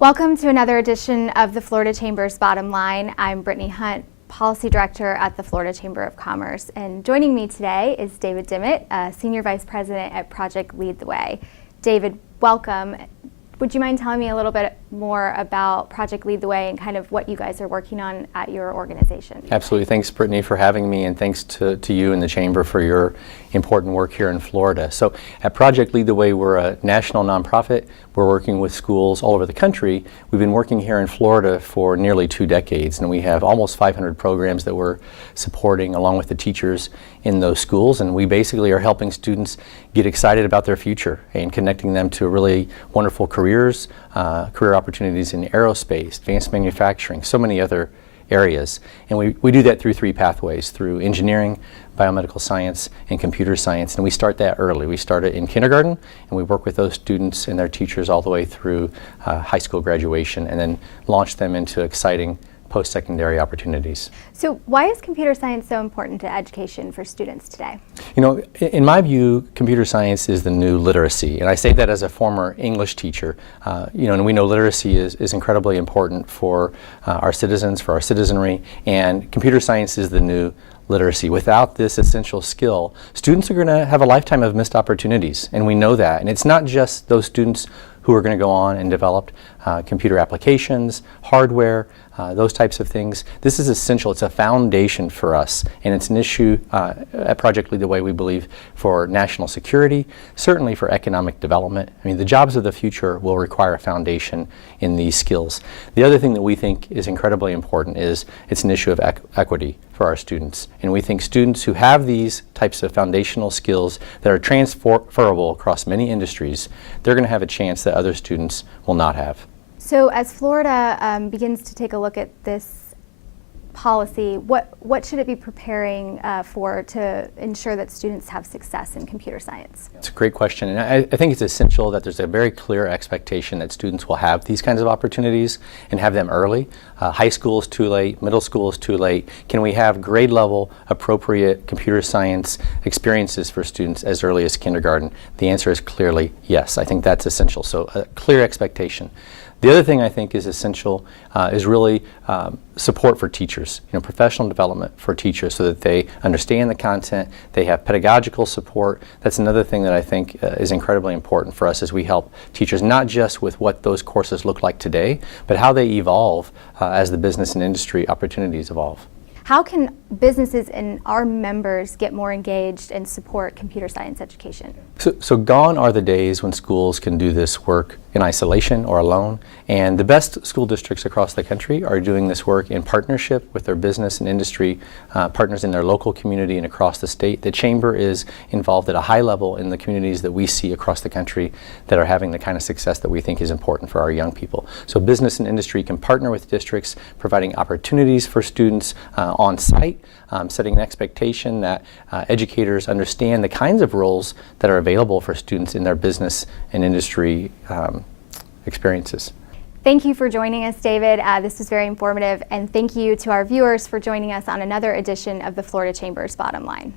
Welcome to another edition of the Florida Chamber's Bottom Line. I'm Brittany Hunt, Policy Director at the Florida Chamber of Commerce. And joining me today is David Dimmett, Senior Vice President at Project Lead the Way. David, welcome. Would you mind telling me a little bit more about Project Lead the Way and kind of what you guys are working on at your organization? Absolutely. Thanks, Brittany, for having me, and thanks to you and the Chamber for your important work here in Florida. So at Project Lead the Way, we're a national nonprofit. We're working with schools all over the country. We've been working here in Florida for nearly 2 decades, and we have almost 500 programs that we're supporting along with the teachers in those schools. And we basically are helping students get excited about their future and connecting them to really wonderful careers, career opportunities in aerospace, advanced manufacturing, so many other areas. And we do that through 3 pathways, through engineering, biomedical science, and computer science. And we start that early. We start it in kindergarten, and we work with those students and their teachers all the way through high school graduation, and then launch them into exciting post-secondary opportunities. So why is computer science so important to education for students today? You know, in my view, computer science is the new literacy, and I say that as a former English teacher. And we know literacy is incredibly important for our citizens, for our citizenry, and computer science is the new literacy. Without this essential skill, students are going to have a lifetime of missed opportunities, and we know that. And it's not just those students who are going to go on and develop computer applications, hardware, those types of things. This is essential. It's a foundation for us, and it's an issue at Project Lead the Way, we believe, for national security, certainly for economic development. I mean, the jobs of the future will require a foundation in these skills. The other thing that we think is incredibly important is it's an issue of equity for our students. And we think students who have these types of foundational skills that are transferable across many industries, they're going to have a chance that other students will not have. So as Florida begins to take a look at this policy, what should it be preparing for to ensure that students have success in computer science? It's a great question, and I think it's essential that there's a very clear expectation that students will have these kinds of opportunities and have them early. High school is too late, middle school is too late. Can we have grade level appropriate computer science experiences for students as early as kindergarten? The answer is clearly yes. I think that's essential, so a clear expectation. The other thing I think is essential is really support for teachers, professional development for teachers so that they understand the content, they have pedagogical support. That's another thing that I think is incredibly important for us as we help teachers, not just with what those courses look like today, but how they evolve as the business and industry opportunities evolve. How can businesses and our members get more engaged and support computer science education? So gone are the days when schools can do this work in isolation or alone, and the best school districts across the country are doing this work in partnership with their business and industry partners in their local community and across the state. The Chamber is involved at a high level in the communities that we see across the country that are having the kind of success that we think is important for our young people. So business and industry can partner with districts, providing opportunities for students on site, setting an expectation that educators understand the kinds of roles that are available for students in their business and industry experiences. Thank you for joining us, David. This was very informative, and thank you to our viewers for joining us on another edition of the Florida Chamber's Bottom Line.